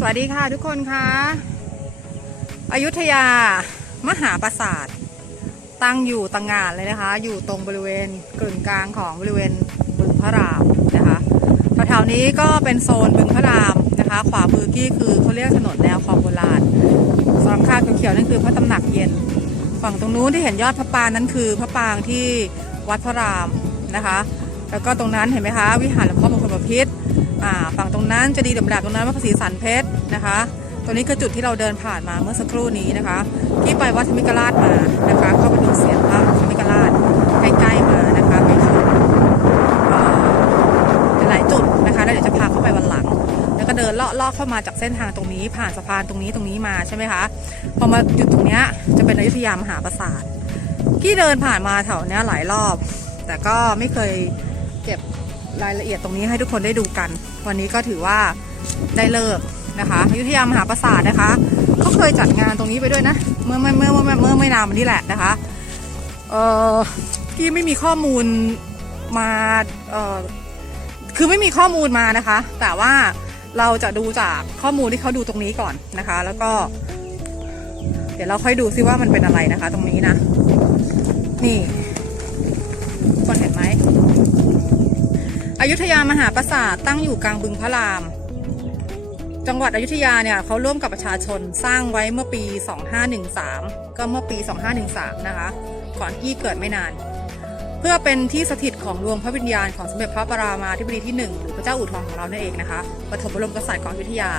สวัสดีค่ะทุกคนคะอยุธยามหาปราสาท ตั้งอยู่ตังงานเลยนะคะ อยู่ตรงบริเวณกึ่งกลางของบริเวณบึงพระรามนะคะแถวๆนี้ก็เป็นโซนบึงพระรามนะคะ ขวามือกี้คือเขาเรียกถนนแนวคลองโบราณสองข้างเขียวๆนั่นคือพระตำหนักเย็น ฝั่งตรงนู้นที่เห็นยอดพระปรางนั้นคือพระปรางที่วัดพระรามนะคะ แล้วก็ตรงนั้นเห็นไหมคะ วิหารหลวงพ่อมงคลบพิตร อ่าฝั่งตรงนั้นจะดีย์ดำดาบตรงนั้นวัดพระศรีสันเพชรนะคะตรงนี้คือจุดที่เราเดินผ่านมาเมื่อสักครู่นี้นะคะ ที่ไปวัดธมิกราชมานะคะเข้าไปดูเสียงพระธมิกราชใกล้ๆมานะคะไปชมหลายจุดนะคะแล้วเดี๋ยวจะพาเข้าไปวันหลัง แล้วก็เดินเลาะเลาะเข้ามาจากเส้นทางตรงนี้ ผ่านสะพานตรงนี้ตรงนี้มาใช่ไหมคะพอมาจุดตรงเนี้ยจะเป็นอยุธยามหาปราสาทที่เดินผ่านมาแถวเนี้ยหลายรอบ แต่ก็ไม่เคย รายละเอียดตรงนี้ให้ทุกคนได้ดูกัน วันนี้ก็ถือว่าได้เลิกนะคะอยุธยามหาปราสาทนะคะเขาเคยจัดงานตรงนี้ไปด้วยนะ เมื่อเมื่อเมื่อเมื่อเมื่อไม่นานมานี้แหละนะคะเออที่ไม่มีข้อมูลมาเออคือไม่มีข้อมูลมานะคะ แต่ว่าเราจะดูจากข้อมูลที่เขาดูตรงนี้ก่อนนะคะ แล้วก็ เดี๋ยวเราค่อยดูซิว่ามันเป็นอะไรนะคะ ตรงนี้นะ นี่คนเห็นไหม อยุธยามหาปราสาทตั้งอยู่กลางบึงพระราม จังหวัดอยุธยาเนี่ยเขาร่วมกับประชาชนสร้างไว้เมื่อปี 2513 ก็เมื่อปี 2513 นะคะ ก่อนที่เกิดไม่นาน เพื่อเป็นที่สถิตของดวงพระวิญญาณของสมเด็จพระปรามาธิบดีที่ 1 หรือพระเจ้าอู่ทองของเรานั่นเองนะคะปฐมบรมกษัตริย์ของอยุธยา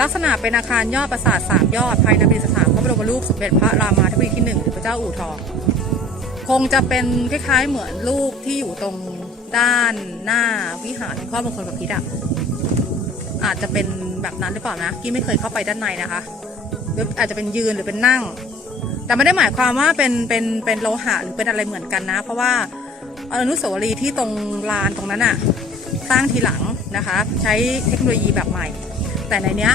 ลักษณะเป็นอาคารยอดปราสาทสามยอดภายในประดิษฐานพระบรมรูปสมเด็จพระรามาธิบดีที่หนึ่งหรือพระเจ้าอู่ทอง คงจะเป็นคล้ายๆเหมือนรูปที่อยู่ตรง ด้านหน้าวิหารพ่อมงคลบพิตรอะอาจจะเป็นแบบนั้นหรือเปล่านะกี้ไม่เคยเข้าไปด้านในนะคะหรืออาจจะเป็นยืนหรือเป็นนั่ง แต่ไม่ได้หมายความว่าเป็นเป็นเป็นโลหะหรือเป็นอะไรเหมือนกันนะ เพราะว่าอนุสาวรีย์ที่ตรงลานตรงนั้นอะสร้างทีหลังนะคะ ใช้เทคโนโลยีแบบใหม่ แต่ในเนี้ย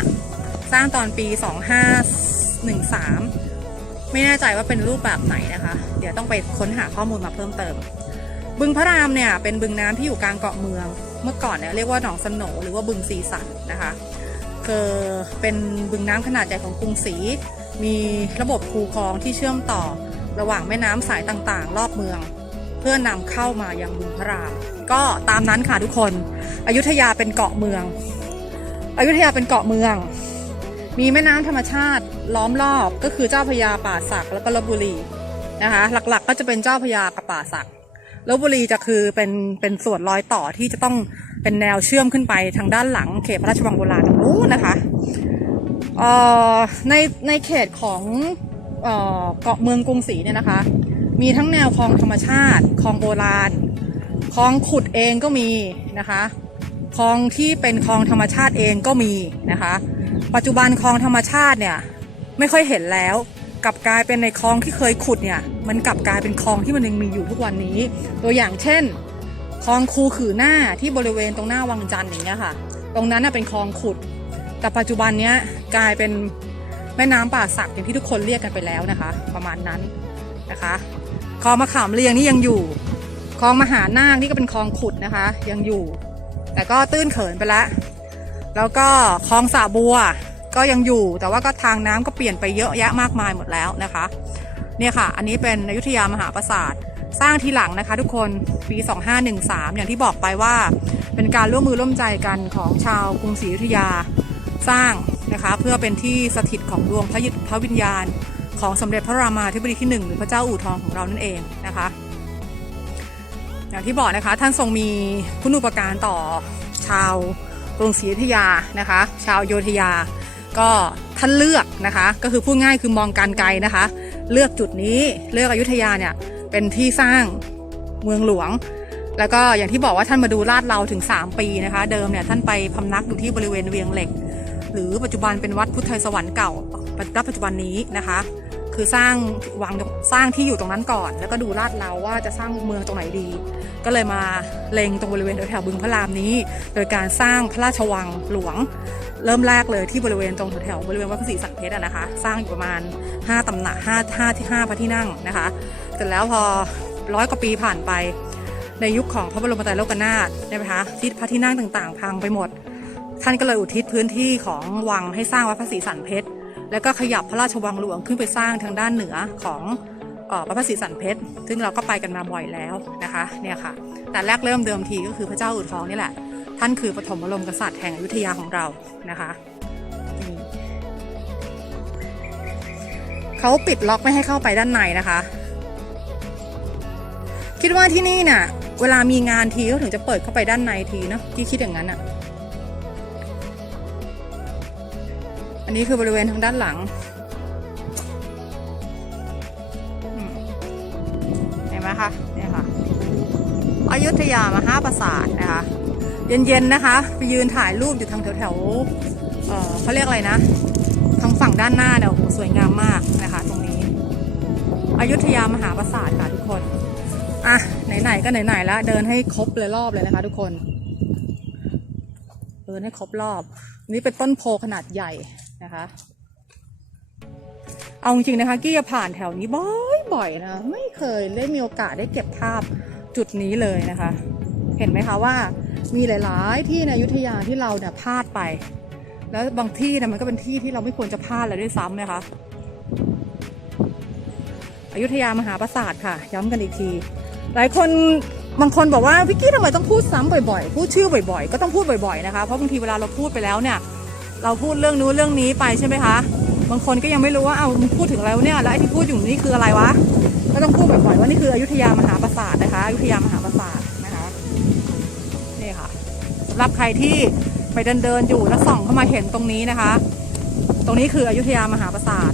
สร้างตอนปี 2513 ไม่แน่ใจว่าเป็นรูปแบบไหนนะคะ เดี๋ยวต้องไปค้นหาข้อมูลมาเพิ่มเติม บึงพระรามเนี่ยเป็นบึงน้ำที่อยู่กลางเกาะเมือง เมื่อก่อนเนี่ยเรียกว่าหนองสนโหนหรือว่าบึงสีสันนะคะคือเป็นบึงน้ำขนาดใหญ่ของกรุงศรีมีระบบคูคลองที่เชื่อมต่อระหว่างแม่น้ำสายต่างๆ รอบเมือง เพื่อนำเข้ามายังบึงพระราม ก็ตามนั้นค่ะทุกคนอยุธยาเป็นเกาะเมืองอยุธยาเป็นเกาะเมือง มีแม่น้ำธรรมชาติล้อมรอบก็คือเจ้าพระยาป่าสักแล้วก็ลบบุรีนะคะ หลักๆก็จะเป็นเจ้าพระยากับป่าสัก ลบบุรีจะคือเป็นเป็นส่วนรอยต่อที่จะต้องเป็นแนวเชื่อมขึ้นไปทางด้านหลังเขตพระราชวังโบราณตรงนู้นนะคะเอ่อในในเขตของเอ่อเกาะเมืองกรุงศรีเนี่ยนะคะ มีทั้งแนวคลองธรรมชาติคลองโบราณคลองขุดเองก็มีนะคะคลองที่เป็นคลองธรรมชาติเองก็มีนะคะ ปัจจุบันคลองธรรมชาติเนี่ยไม่ค่อยเห็นแล้ว กลับกลายเป็นในคลองที่เคยขุดเนี่ย มันกลับกลายเป็นคลองที่มันยังมีอยู่ทุกวันนี้ ตัวอย่างเช่นคลองคูขือหน้าที่บริเวณตรงหน้าวังจันทร์อย่างเงี้ยค่ะ ตรงนั้นเป็นคลองขุด แต่ปัจจุบันเนี้ยกลายเป็นแม่น้ำป่าสักอย่างที่ทุกคนเรียกกันไปแล้วนะคะ ประมาณนั้นนะคะคลองมะขามเรียงนี่ยังอยู่คลองมหานาคนี่ก็เป็นคลองขุดนะคะ ยังอยู่ แต่ก็ตื้นเขินไปแล้วแล้วก็คลองสาบัว ก็ยังอยู่แต่ว่าก็ทางน้ำก็เปลี่ยนไปเยอะแยะมากมายหมดแล้วนะคะ เนี่ยค่ะ อันนี้เป็นอยุธยามหาปราสาทสร้างทีหลังนะคะทุกคนปี 2513 อย่างที่บอกไปว่า เป็นการร่วมมือร่วมใจกันของชาวกรุงศรีอยุธยาสร้างนะคะ เพื่อเป็นที่สถิตของดวงพระยิพระวิญญาณ ของสมเด็จพระรามาธิบดีที่หนึ่งหรือพระเจ้าอู่ทองของเรานั่นเองนะคะ อย่างที่บอกนะคะท่านทรงมีคุณูปการต่อชาวกรุงศรีอยุธยานะคะ ชาวโยธยา ก็ท่านเลือกนะคะ ก็คือพูดง่ายคือมองการไกลนะคะ เลือกจุดนี้เลือกอยุธยาเนี่ยเป็นที่สร้างเมืองหลวง แล้วก็อย่างที่บอกว่าท่านมาดูลาดเราถึง 3 ปีนะคะ เดิมเนี่ยท่านไปพำนักอยู่ที่บริเวณเวียงเหล็ก หรือปัจจุบันเป็นวัดพุทธไทยสวรรค์เก่าณปัจจุบันนี้นะคะ คือสร้างวางสร้างที่อยู่ตรงนั้นก่อน แล้วก็ดูลาดเราว่าจะสร้างเมืองตรงไหนดี ก็เลยมาเล็งตรงบริเวณแถวบึงพระรามนี้ โดยการสร้างพระราชวังหลวง เริ่มแรกเลยที่บริเวณตรงแถวบริเวณวัดพระศรีสันเพชรนะคะ สร้างอยู่ประมาณ 5ตำหนัก5 5ที่5พระที่นั่งนะคะเสร็จแล้วพอร้อยกว่าปีผ่านไป ในยุคของพระบรมไตรโลกนาถใช่ไหมคะที่พระที่นั่งต่างๆ พังไปหมด ท่านก็เลยอุทิศพื้นที่ของวังให้สร้างวัดพระศรีสันเพชรแล้วก็ขยับพระราชวังหลวงขึ้นไปสร้างทางด้านเหนือของออวัดพระศรีสันเพชรซึ่งเราก็ไปกันมาบ่อยแล้วนะคะเนี่ยค่ะแต่แรกเริ่มเดิมทีก็คือพระเจ้าอู่ทองนี่แหละ ท่านคือปฐมบรมกษัตริย์แห่งอยุธยาของเรานะคะเขาปิดล็อกไม่ให้เข้าไปด้านในนะคะ คิดว่าที่นี่น่ะ เวลามีงานทีก็ถึงจะเปิดเข้าไปด้านในทีเนาะที่คิดอย่างนั้นอะอันนี้คือบริเวณทางด้านหลังเห็นไหมคะเนี่ยค่ะอยุธยามหาปราสาทนะคะ เย็นๆนะคะ ไปยืนถ่ายรูปอยู่ทางแถวๆเเขาเรียกอะไรนะ ทางฝั่งด้านหน้าเนี่ยโอ้โหสวยงามมากนะคะ ตรงนี้ อยุธยามหาปราสาทค่ะทุกคน อะไหนๆก็ไหนๆแล้ว เดินให้ครบเลยรอบเลยนะคะ ทุกคน เดินให้ครบรอบ นี่เป็นต้นโพขนาดใหญ่นะคะ เอาจริงๆนะคะ กี้จะผ่านแถวนี้บ่อยๆนะไม่เคยได้มีโอกาสได้เก็บภาพจุดนี้เลยนะคะ เห็นไหมคะว่า มีหลาย ๆ ที่ในอยุธยาที่เราเนี่ยพลาดไป แล้วบางที่เนี่ยมันก็เป็นที่ที่เราไม่ควรจะพลาดเลยด้วยซ้ำนะคะอยุธยามหาปราสาทค่ะ ย้ำกันอีกที หลายคนบางคนบอกว่าวิกกี้ทำไมต้องพูดซ้ำบ่อยๆ พูดชื่อบ่อยๆ ก็ต้องพูดบ่อยๆนะคะเพราะบางทีเวลาเราพูดไปแล้วเนี่ย เราพูดเรื่องนู้นเรื่องนี้ไปใช่ไหมคะบางคนก็ยังไม่รู้ว่าเอามึงพูดถึงอะไรวเนี่ยแล้วไอ้ที่พูดอยู่นี่คืออะไรวะก็ต้องพูดบ่อยๆว่านี่คืออยุธยามหาปราสาทนะคะอยุธยามหาปราสาท รับใครที่ไปเดินเดินๆอยู่แล้วส่องเข้ามาเห็นตรงนี้นะคะ ตรงนี้คืออยุธยามหาปราสาท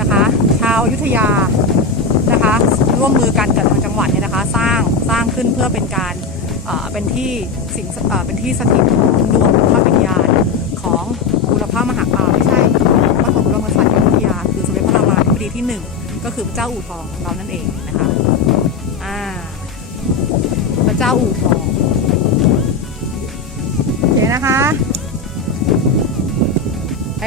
นะคะ ชาวอยุธยานะคะ ร่วมมือกันกับทางจังหวัดเนี่ยนะคะ สร้างสร้างขึ้นเพื่อเป็นการเอ่อเป็นที่สิงสเอ่อเป็นที่สถิตดวงพระวิญญาณของบุรพามหาอาไม่ใช่พระของบรมกษัตริย์อยุธยา คือสมเด็จพระรามาธิบดีที่หนึ่งก็คือพระเจ้าอู่ทองของเรานั่นเองนะคะอ่าพระเจ้าอู่ทอง